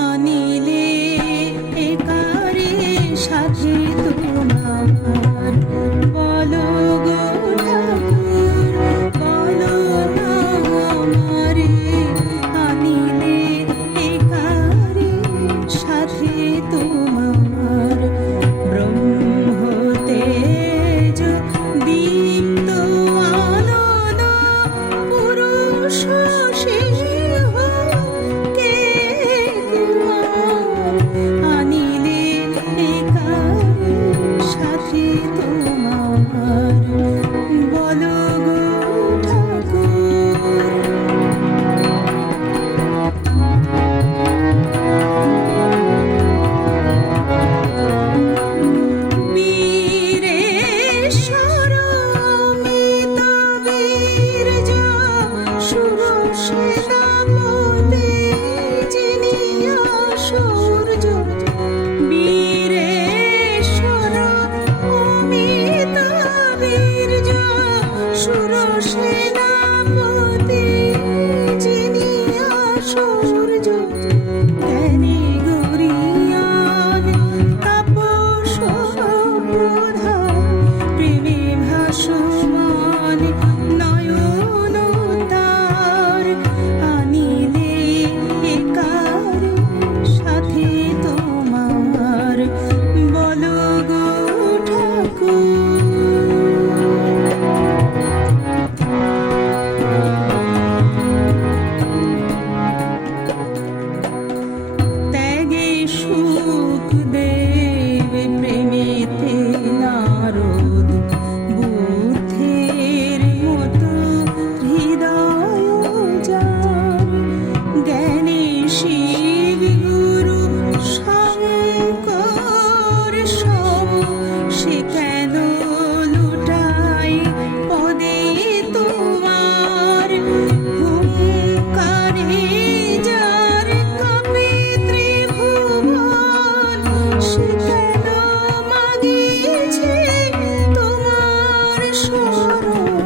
আনিলে একারে সাজিত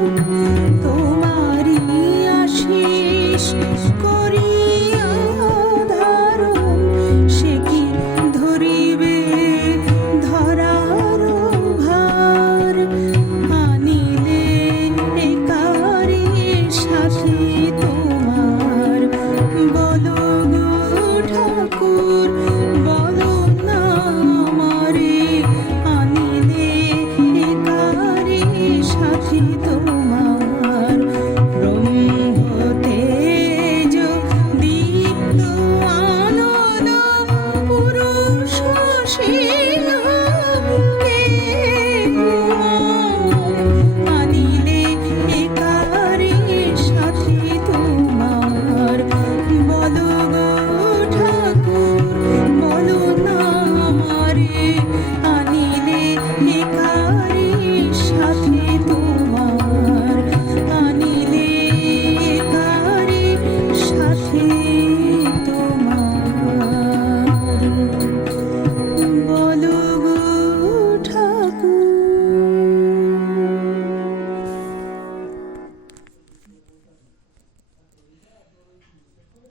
Thank you. হাসি তোমার।